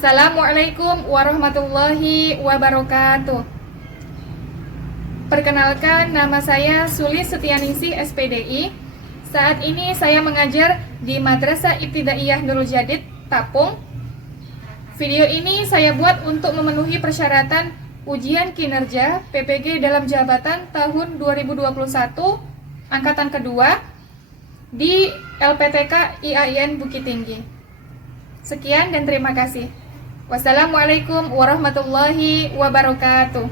Assalamualaikum warahmatullahi wabarakatuh. Perkenalkan, nama saya Sulis Setianingsih SPDI. Saat ini saya mengajar di Madrasah Ibtidaiyah Nurul Jadid, Tapung. Video ini saya buat untuk memenuhi persyaratan ujian kinerja PPG dalam jabatan tahun 2021 angkatan kedua di LPTK IAIN Bukit Tinggi. Sekian dan terima kasih. Wassalamualaikum warahmatullahi wabarakatuh.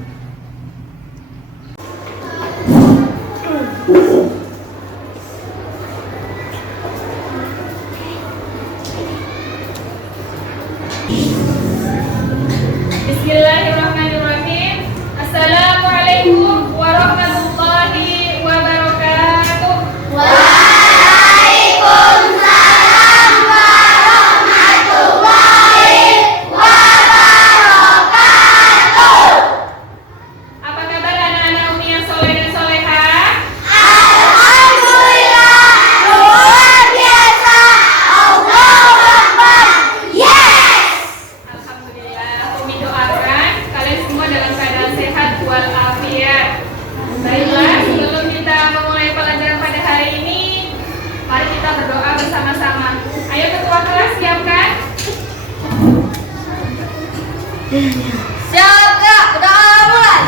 Bismillahirrahmanirrahim. Assalamualaikum warahmatullahi wabarakatuh. Waalaikumsalam warahmatullahi wabarakatuh. Apa kabar anak-anak Umi yang soleh dan solehah? Alhamdulillah, luar biasa. Allahu Akbar. Yes. Alhamdulillah, Umi doakan kalian semua dalam keadaan sehat walafiat. Baiklah, sebelum kita memulai pelajaran pada hari ini, mari kita berdoa bersama-sama. Ayo ketua kelas, siapkan. Siap, Kak. Berdoa mulai.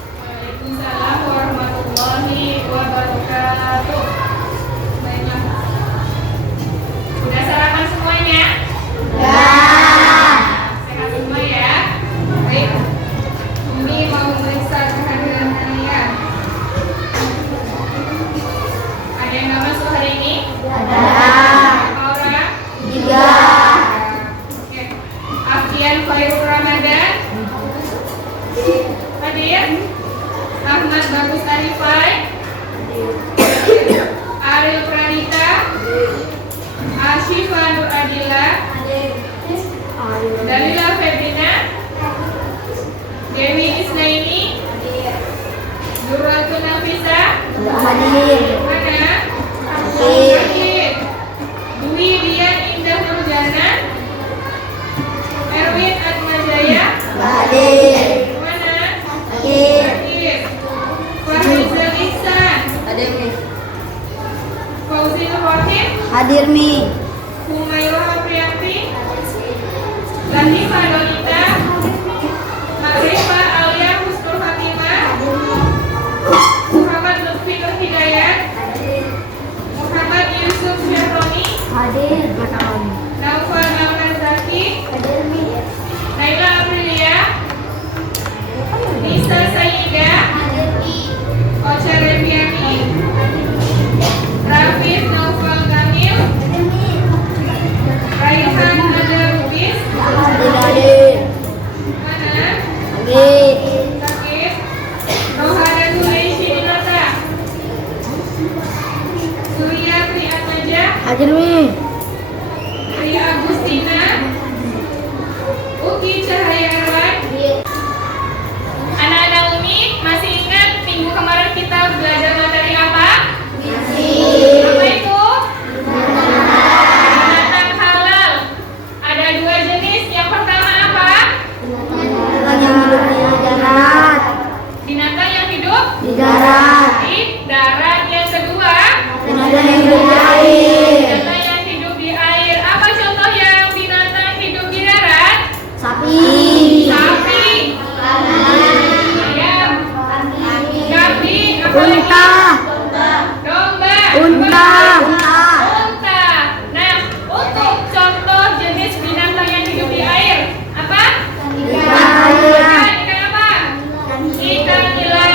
Waalaikumsalam warahmatullahi wabarakatuh. Baiklah. Sudah sarapan semuanya? Sehat semua ya? Baik. Umi mau memeriksa kehadiran kalian. Ada yang nggak masuk hari ini? Berapa orang? Oke. Afian Khairul Ramadan hadir. Ahmad Bagus Arifai, Ariel Pranita, Ashifa Nur Adila, Dalila Febrina, Dewi Isnaini, Nurul Nafisa, mana? Hadir. Dwi Dian Indah Nurjana, Erwin Atmajaya, mana? Hadir. Fahrizal Ihsan, Fauzi Nur Wahid, Hadir Mi. Humairah Apriyanti, Latifah Dolita, Makrifah Alia Husnul Fatimah, Muhammad Lutfi Nur Hidayat, Muhammad Yusuf Syahroni, Hadir. Naufal Surya Triatmaja, Hadir Mi. Ria Agustina, Uki Cahaya Erwan. Anak-anak Umi, masih ingat minggu kemarin kita belajar materi apa? Apa itu? Binatang halal. Ada dua jenis. Yang pertama apa? Binatang yang hidup di darat. Binatang yang hidup Di darat. di darat. Yang kedua, Binatang yang hidup di air. binatang yang hidup di air. Apa contoh yang binatang hidup di darat? Sapi. Sapi, ayam, kambing, apa lagi? Unta. Domba, Unta. unta. Nah, untuk contoh jenis binatang yang hidup di air, apa? Ikan apa? Ikan nila,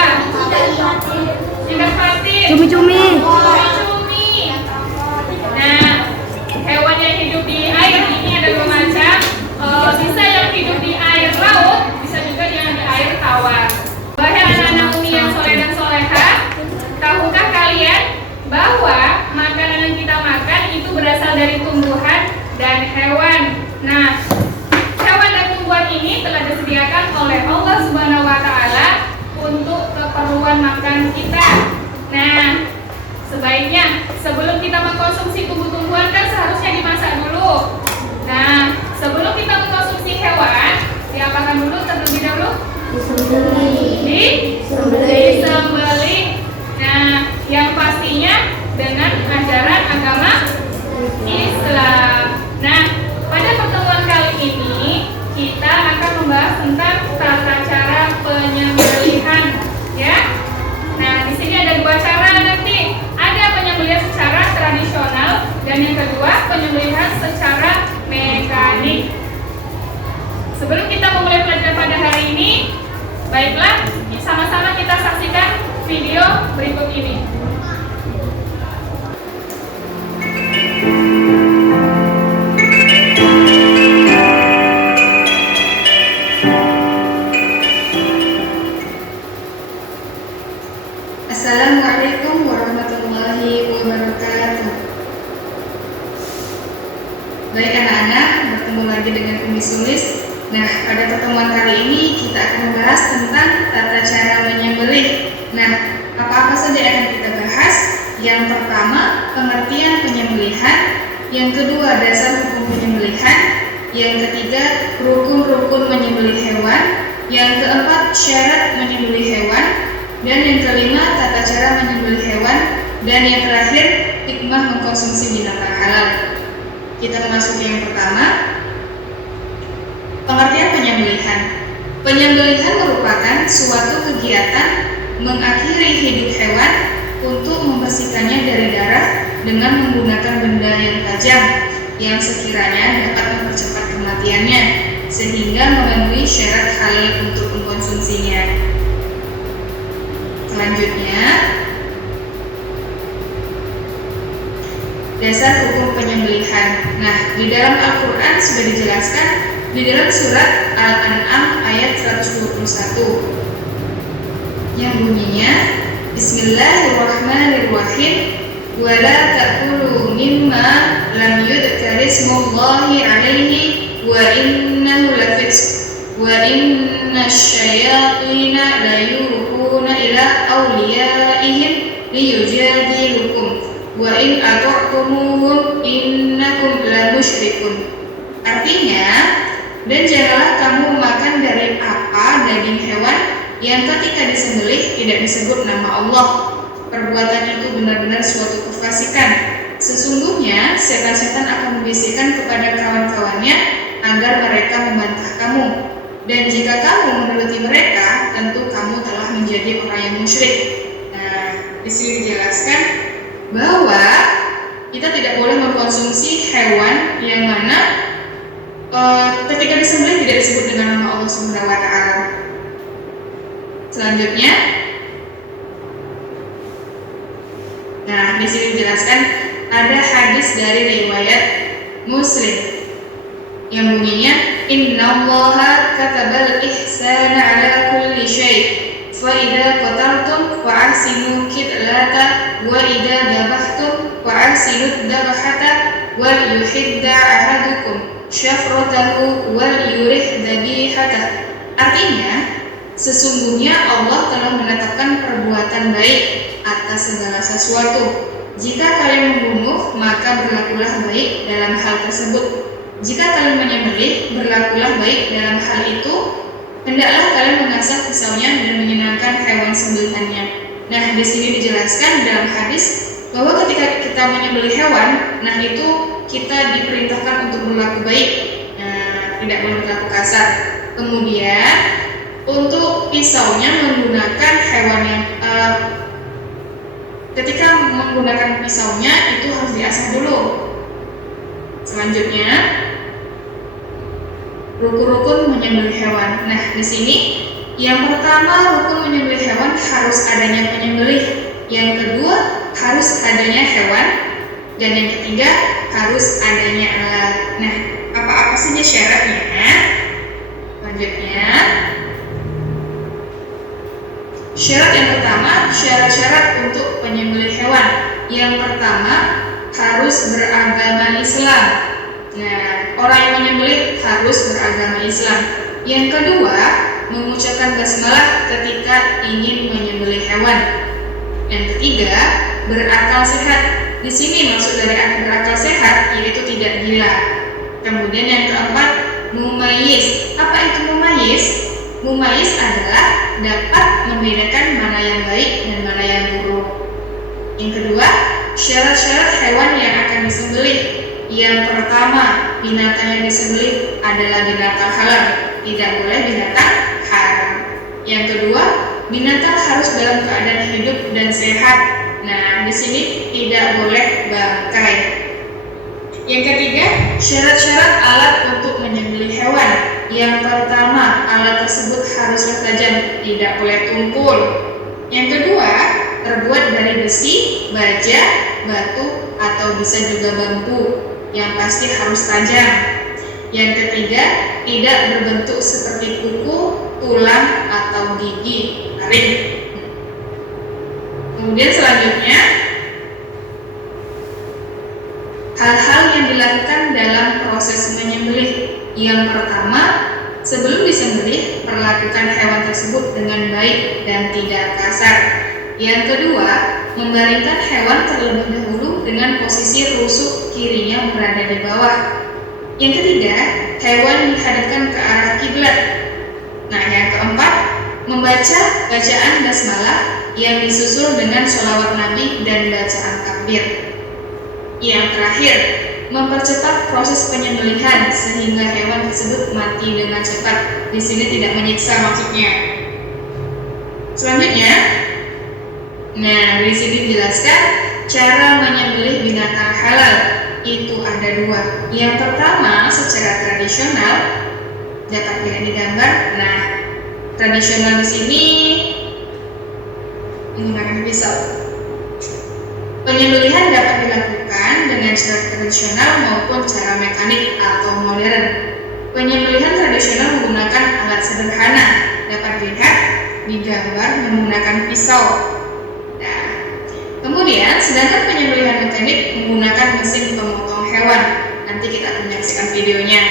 ikan patin, Cumi-cumi. cumi. Nah, hewan yang hidup di air ini ada dua macam. Bisa yang hidup di air laut, bisa juga yang di air tawar. Wahai anak-anak Umi yang soleh dan soleha, tahukah kalian bahwa makanan yang kita makan itu berasal dari tumbuhan dan hewan. Nah, hewan dan tumbuhan ini telah disediakan oleh Allah Subhanahu wa Ta'ala untuk keperluan makan kita. Nah, sebaiknya sebelum kita mengkonsumsi tumbuh-tumbuhan kan seharusnya dimasak dulu. Nah, sebelum kita mengkonsumsi hewan, diapakan dulu terlebih dahulu? Disembelih. Nah, yang pastinya dengan ajaran agama Islam. Nah, pada pertemuan kali ini kita akan membahas tentang tata cara penyembelihan, ya. Nah, di sini ada dua cara nanti. Ada penyembelihan secara tradisional dan yang kedua penyembelihan secara mekanik. Sebelum kita memulai pelajaran pada hari ini, baiklah sama-sama kita saksikan video berikut ini. Assalamualaikum warahmatullahi wabarakatuh. Baik anak-anak, bertemu lagi dengan Umi Sulis. Nah, pada pertemuan kali ini kita akan membahas tentang tata cara menyembelih. Nah, apa-apa saja yang akan kita bahas? Yang pertama, pengertian penyembelihan. Yang kedua, dasar hukum penyembelihan. Yang ketiga, rukun-rukun menyembelih hewan. Yang keempat, syarat menyembelih hewan. Dan yang kelima, tata cara menyembelih hewan. Dan yang terakhir, hikmah mengkonsumsi binatang halal. Kita memasuki yang pertama, pengertian penyembelihan. Penyembelihan merupakan suatu kegiatan mengakhiri hidup hewan untuk membersihkannya dari darah dengan menggunakan benda yang tajam yang sekiranya dapat mempercepat kematiannya sehingga memenuhi syarat halal untuk mengkonsumsinya. Selanjutnya, dasar hukum penyembelihan. Nah, di dalam Al-Quran sudah dijelaskan di dalam surat Al-An'am ayat 121 yang bunyinya Bismillahirrahmanirrahim wa la ta'kulu mimma lam yudhkar ismullahi alaihi wa innahu lafisq wa inna syayatina la yuhuna ila awliyaihim liyujadilukum wa in atu'tumuhum innakum la musyrikun. Artinya, dan janganlah kamu makan dari apa daging hewan yang ketika disembelih tidak disebut nama Allah. Perbuatan itu benar-benar suatu kefasikan. Sesungguhnya setan-setan akan membisikkan kepada kawan-kawannya agar mereka membantah kamu. Dan jika kamu menuruti mereka, tentu kamu telah menjadi orang yang musyrik. Nah, di sini dijelaskan bahwa kita tidak boleh mengkonsumsi hewan yang mana ketika disembelih tidak disebut dengan nama Allah Subhanahu wa Ta'ala. Selanjutnya, nah di sini dijelaskan ada hadis dari riwayat Muslim yang bunyinya Innallaha katabal ihsana ala kulli syai' Wa idza qataltum fa ahsinu qitlata wa idza dabahtum fa ahsinu dabhata wal yuhidda ahadukum syafratahu wal yurih dhabihata. Artinya, sesungguhnya Allah telah menetapkan perbuatan baik atas segala sesuatu. Jika kalian membunuh, maka berlakulah baik dalam hal tersebut. Jika kalian menyembelih, berlakulah baik dalam hal itu. Hendaklah kalian mengasah pisaunya dan menyenangkan hewan sembelihannya. Nah, di sini dijelaskan dalam hadis bahwa ketika kita menyembelih hewan, nah itu kita diperintahkan untuk berlaku baik, tidak boleh berlaku kasar. Kemudian untuk pisaunya menggunakan hewan yang ketika menggunakan pisaunya itu harus diasah dulu. Selanjutnya, rukun-rukun menyembelih hewan. Nah, di sini yang pertama rukun menyembelih hewan harus adanya penyembelih. Yang kedua harus adanya hewan, dan yang ketiga harus adanya alat. Nah, apa-apa saja syaratnya? Selanjutnya, syarat yang pertama, syarat-syarat untuk penyembelih hewan. Yang pertama harus beragama Islam. Nah, orang yang menyembelih harus beragama Islam. Yang kedua, mengucapkan basmalah ketika ingin menyembelih hewan. Yang ketiga, berakal sehat. Di sini maksud dari berakal sehat yaitu tidak gila. Kemudian yang keempat, mumayyiz. Apa itu mumayyiz? Mumayyiz adalah dapat membedakan mana yang baik dan mana yang buruk. Yang kedua, syarat-syarat hewan yang akan disembelih. Yang pertama, binatang yang disembelih adalah binatang halal, tidak boleh binatang haram. Yang kedua, binatang harus dalam keadaan hidup dan sehat. Nah, di sini tidak boleh bangkai. Yang ketiga, syarat-syarat alat untuk menyembelih hewan. Yang pertama, alat tersebut haruslah tajam, tidak boleh tumpul. Yang kedua, terbuat dari besi, baja, batu, atau bisa juga bambu. Yang pasti harus tajam. Yang ketiga, tidak berbentuk seperti kuku, tulang, atau gigi, taring. Kemudian selanjutnya, hal-hal yang dilakukan dalam proses menyembelih. Yang pertama, sebelum disembelih, perlakukan hewan tersebut dengan baik dan tidak kasar. Yang kedua, membaringkan hewan terlebih dahulu dengan posisi rusuk kirinya berada di bawah. Yang ketiga, hewan dihadapkan ke arah kiblat. Nah, yang keempat, membaca bacaan basmalah yang disusul dengan sholawat Nabi dan bacaan takbir. Yang terakhir, mempercepat proses penyembelihan sehingga hewan tersebut mati dengan cepat. Di sini tidak menyiksa maksudnya. Selanjutnya, nah di sini dijelaskan cara menyembelih binatang halal. Itu ada dua. Yang pertama secara tradisional, dapat dilihat di gambar. Nah, tradisional di sini menggunakan pisau. Penyembelihan dapat dilakukan dengan cara tradisional maupun cara mekanik atau modern. Penyembelihan tradisional menggunakan alat sederhana, dapat dilihat di gambar menggunakan pisau. Nah, kemudian sedangkan penyembelihan mekanik menggunakan mesin pemotong hewan. Nanti kita akan menyaksikan videonya.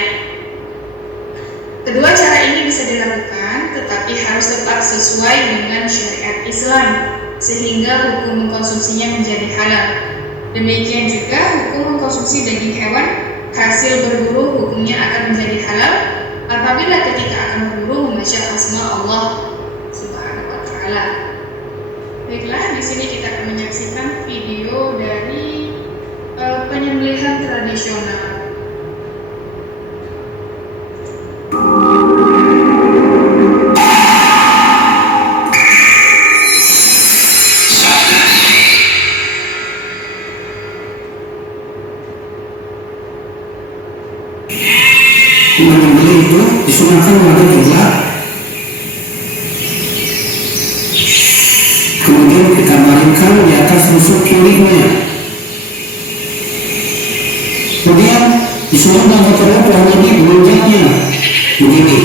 Kedua cara ini bisa dilakukan, tetapi harus tepat sesuai dengan syariat Islam, sehingga hukum mengkonsumsinya menjadi halal. Demikian juga hukum mengkonsumsi daging hewan hasil berburu hukumnya akan menjadi halal apabila ketika akan berburu membaca asma Allah Subhanahu wa taala. Baiklah, di sini kita akan menyaksikan video dari penyembelihan tradisional. Menyembelih itu disunahkan menghadap kiblat. Kemudian kita baringkan di atas rusuk kirinya. Kemudian disuruh anggota kurang lebih menunjuknya begini.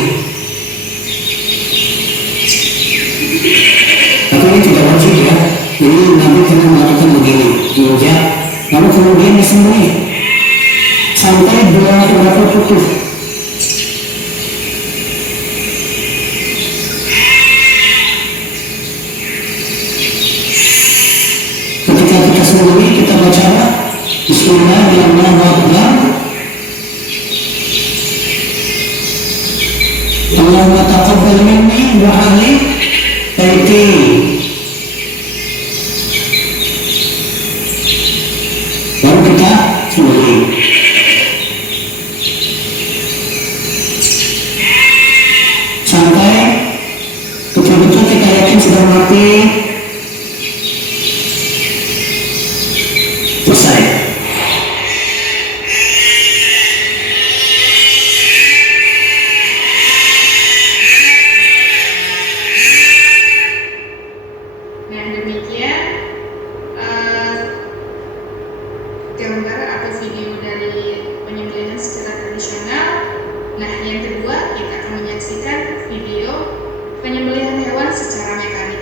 kemudian disembunyi sampai berapa putih. Ketika kita sembunyi, kita baca Bismillahirrahmanirrahim. Allahumma taqabbal minni wa ahli baiti. Baru kita sembunyi. Sampai betul-betul kita yakin sudah mati. Selesai. Nah, demikian gambar atau video dari penyembelihan secara tradisional. Nah, yang kedua kita akan menyaksikan video penyembelihan hewan secara mekanik.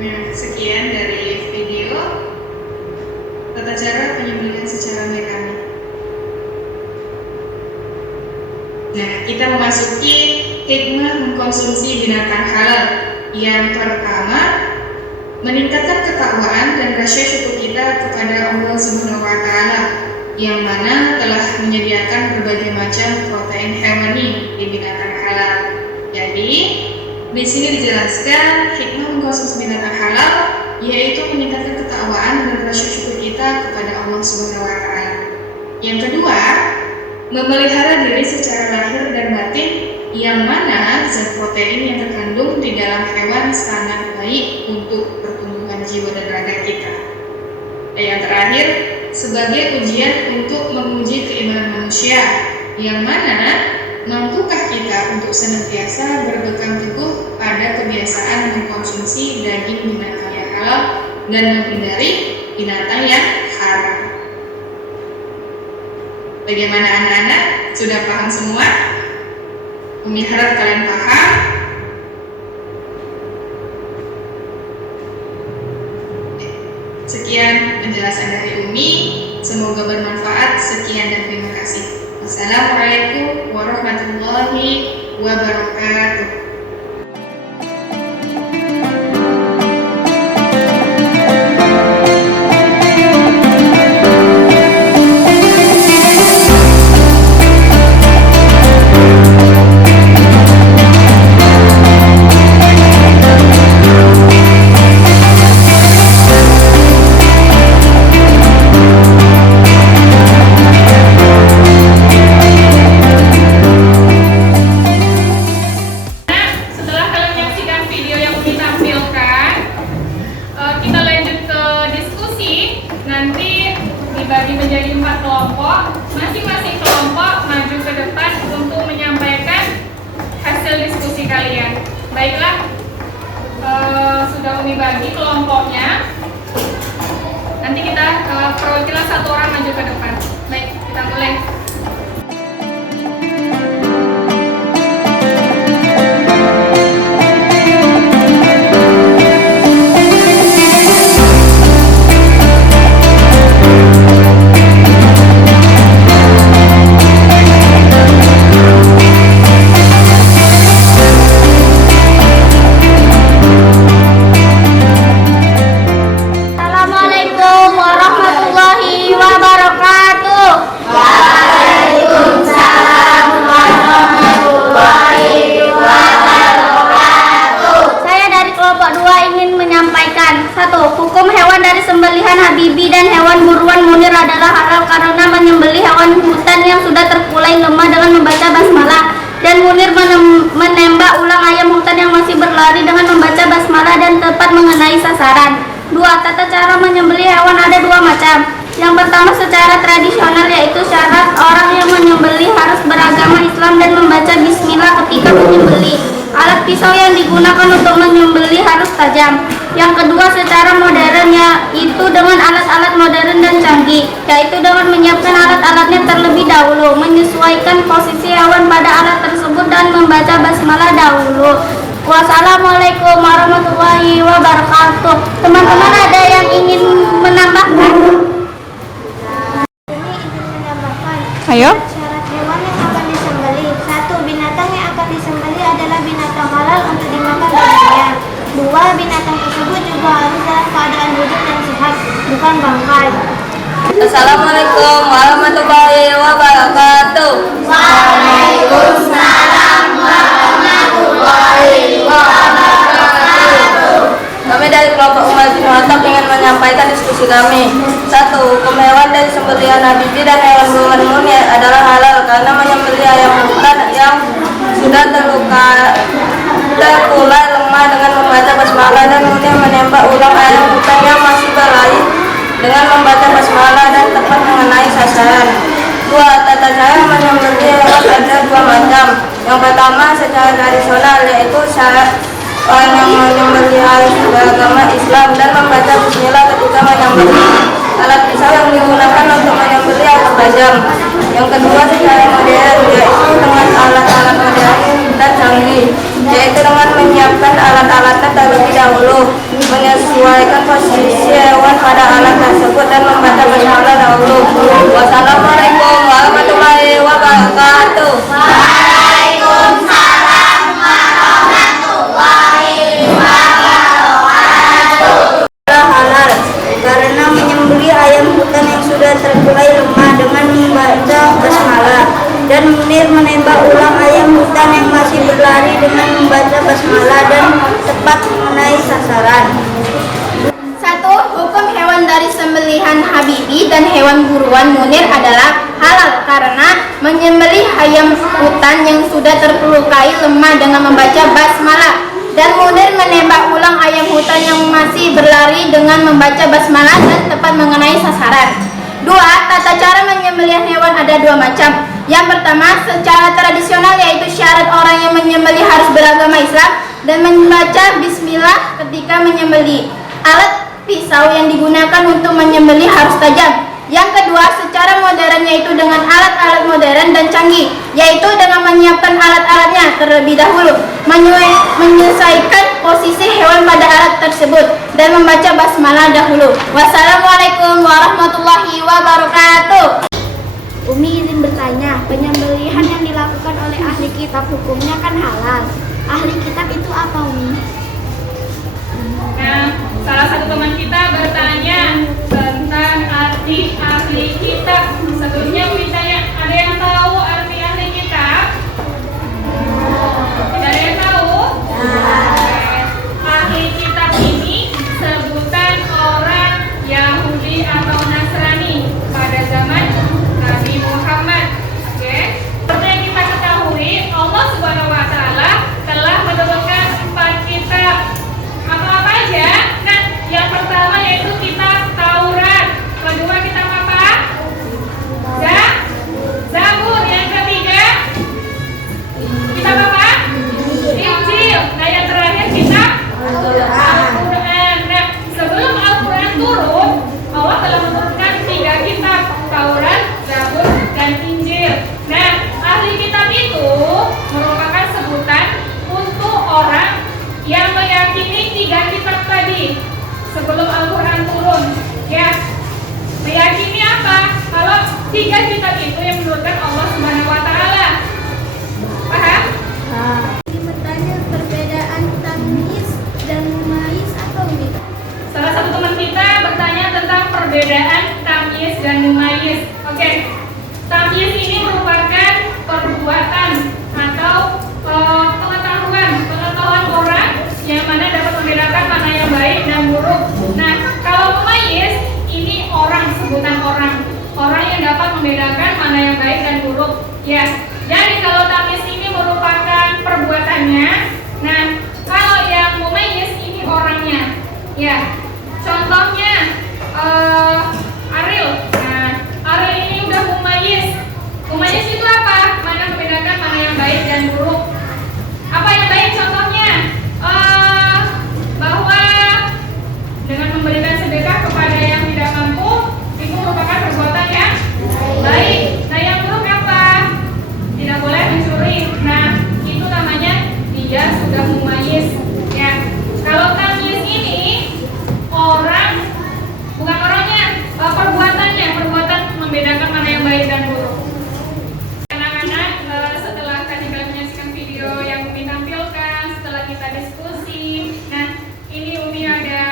Nah, sekian dari video tata cara penyembelihan secara mekanik. Nah, kita memasuki hikmah mengkonsumsi binatang halal. Yang pertama, meningkatkan ketakwaan dan rasa syukur kita kepada Allah Subhanahu wa Ta'ala, yang mana telah menyediakan berbagai macam protein hewani di binatang halal. Jadi, di sini dijelaskan hikmah mengkonsumsi binatang halal yaitu meningkatkan ketakwaan dan rasa syukur kita kepada Allah Subhanahu wa Ta'ala. Yang kedua, memelihara diri secara lahir dan batin, yang mana zat protein yang terkandung di dalam hewan sangat baik untuk pertumbuhan jiwa dan raga kita. Dan yang terakhir, sebagai ujian untuk menguji keimanan manusia, yang mana mampukah kita untuk senantiasa berpegang teguh pada kebiasaan mengkonsumsi daging binatang yang halal dan menghindari binatang yang haram. Bagaimana anak-anak? Sudah paham semua? Umi harap kalian paham. Sekian penjelasan dari Umi. Semoga bermanfaat. Sekian dan terima kasih. Wassalamualaikum warahmatullahi wabarakatuh. Dibagi menjadi 4 kelompok, masing-masing kelompok maju ke depan untuk menyampaikan hasil diskusi kalian. Baiklah, sudah Umi bagi kelompoknya. Nanti kita perwakilan satu orang maju ke depan. Baik, kita mulai. Assalamualaikum warahmatullahi wabarakatuh. secara tradisional, yaitu syarat orang yang menyembelih harus beragama Islam dan membaca bismillah ketika menyembelih. Alat pisau yang digunakan untuk menyembelih harus tajam. Yang kedua, secara modern, yaitu dengan alat-alat modern dan canggih, yaitu dengan menyiapkan alat-alatnya terlebih dahulu, menyesuaikan posisi hewan pada alat tersebut dan membaca basmalah dahulu. Wassalamualaikum warahmatullahi wabarakatuh. Teman-teman ada yang ingin menambahkan? Ini ingin menambahkan. Ayo. Syarat hewan yang akan disembelih. 1. Binatang yang akan disembelih adalah binatang halal untuk dimakan dagingnya. 2. Binatang tersebut juga harus dalam keadaan hidup dan sehat, bukan bangkai. Assalamualaikum warahmatullahi wabarakatuh. Waalaikumsalam warahmatullahi wabarakatuh. Kami dari kelompok Umar bin Khattab ingin menyampaikan diskusi kami. 1. Hukum hewan dari sembelihan Habibi dan hewan buruan munir adalah halal karena menyembelih ayam hutan yang sudah terkulai lemah dengan membaca basmalah dan kemudian menembak ulang ayam hutan yang masih berlari dengan membaca basmalah dan tepat mengenai sasaran. 2. Tata cara menyembelih hewan ada 2 macam. Yang pertama secara tradisional, yaitu syarat orang yang menyembelih harus beragama Islam dan membaca bismillah ketika menyembelih. Alat pisau yang digunakan untuk menyembelih harus tajam. Yang kedua secara modern, yaitu dengan alat-alat modern dan canggih, yaitu dengan menyiapkan alat-alatnya terlebih dahulu, menyesuaikan posisi hewan pada alat tersebut dan membaca basmalah dahulu. Wassalamualaikum warahmatullahi wabarakatuh. Waalaikumsalam warahmatullahi wabarakatuh. Halal karena menyembelih ayam hutan yang sudah terkulai lemah dengan membaca basmalah, dan munir menembak ulang ayam hutan yang masih berlari dengan membaca basmalah dan tepat mengenai sasaran. 1. Hukum hewan dari sembelihan Habibi dan hewan buruan munir adalah halal karena menyembelih ayam hutan yang sudah terlukai lemah dengan membaca basmalah, dan munir menembak ulang ayam hutan yang masih berlari dengan membaca basmalah dan tepat mengenai sasaran. 2. Tata cara menyembelih hewan ada 2 macam. Yang pertama secara tradisional, yaitu syarat orang yang menyembelih harus beragama Islam dan membaca bismillah ketika menyembelih. Alat pisau yang digunakan untuk menyembelih harus tajam. Yang kedua secara modern, yaitu dengan alat-alat modern dan canggih, yaitu dengan menyiapkan alat-alatnya terlebih dahulu, menyesuaikan posisi hewan pada alat tersebut dan membaca basmalah dahulu. Wassalamualaikum warahmatullahi wabarakatuh. Umi izin bertanya, penyembelihan yang dilakukan oleh ahli kitab hukumnya kan halal. Ahli kitab itu apa, Umi? Nah, salah satu teman kita bertanya tentang arti ahli kitab. Sebelumnya Umi tanya, ada yang tahu arti ahli kitab? Tidak ada yang tahu? Ahli kitab ini sebutan orang Yahudi atau Nasrani pada zaman Nabi Muhammad. Oke. Seperti yang kita ketahui, Allah Subhanahu wa taala telah menurunkan 4 kitab. Apa-apa aja? Nah, yang pertama yaitu kitab Taurat. Kedua kitab apa? Zabur. Yang ketiga kitab apa? Injil. Nah, yang terakhir kitab Al-Quran. Nah, sebelum Al-Quran turun, Allah telah menurunkan 3 kitab, Taurat, Zabur, dan Injil. Nah, ahli kitab itu merupakan sebutan untuk orang yang meyakini 3 kitab tadi sebelum Al-Quran turun. Ya, meyakini apa? Kalau 3 kitab itu yang menurunkan Allah Subhanahu wa taala. Paham? Bertanya perbedaan tamyiz dan mumayyiz apa, Umi? Salah satu teman kita bertanya tentang perbedaan tamyiz dan mumayyiz. Oke. Tamyiz ini merupakan perbuatan atau pengetahuan orang yang mana dapat membedakan mana yang baik dan buruk. Nah, kalau mumayyiz ini sebutan orang yang dapat membedakan mana yang baik dan buruk. Ya. Jadi kalau tamyiz ini merupakan perbuatannya. Nah, kalau yang mumayyiz ini orangnya. Ya. Contohnya Ariel. Nah, Ariel dan buruk. Apa yang baik contohnya? Bahwa dengan memberikan sedekah kepada yang tidak mampu itu merupakan perbuatan yang baik. Nah, yang buruk apa? Tidak boleh mencuri. Nah, itu namanya dia sudah mumayyiz. Ya, kalau tamyiz ini bukan orangnya, perbuatan membedakan mana yang baik dan buruk. Anak-anak, setelah tadi kalian menyaksikan video yang Umi tampilkan, setelah kita diskusi, nah ini Umi ada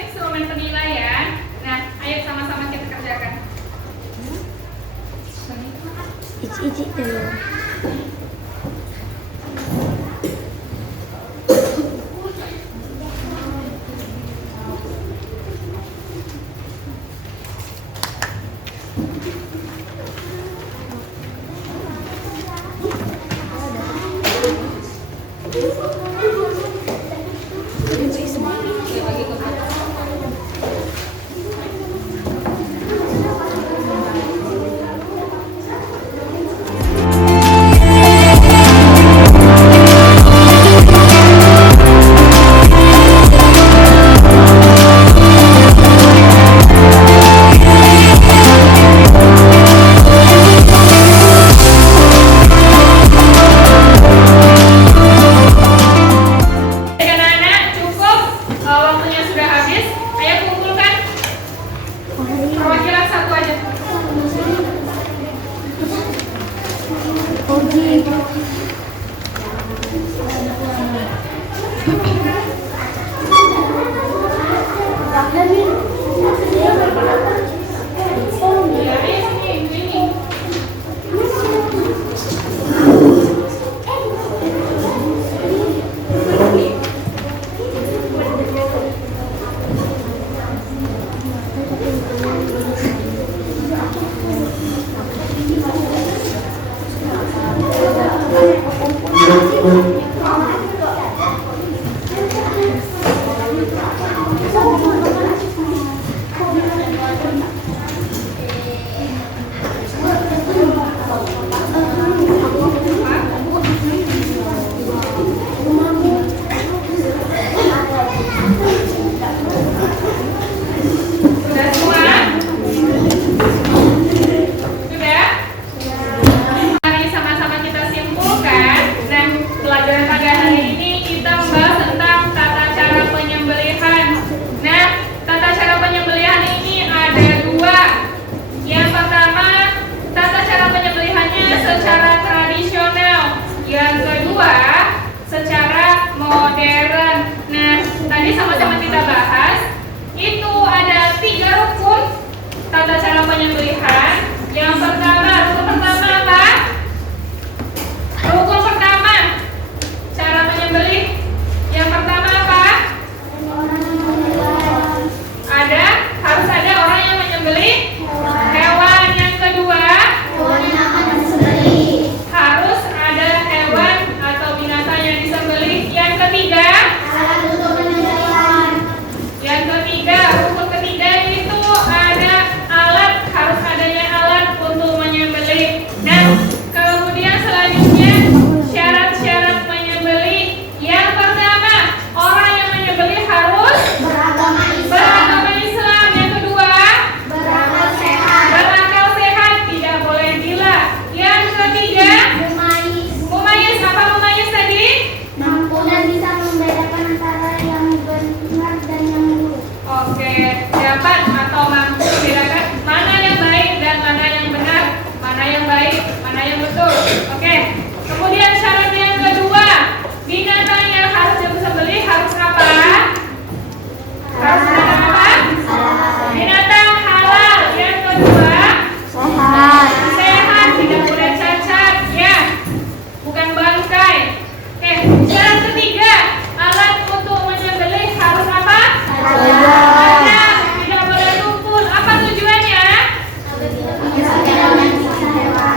instrumen penilaian. Nah, ayo sama-sama kita kerjakan. Icik dulu.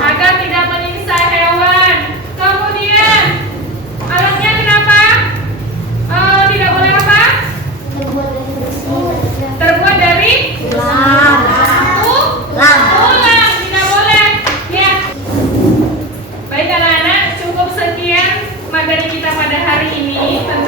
Agar tidak menyiksa hewan. materi kita pada hari ini tentang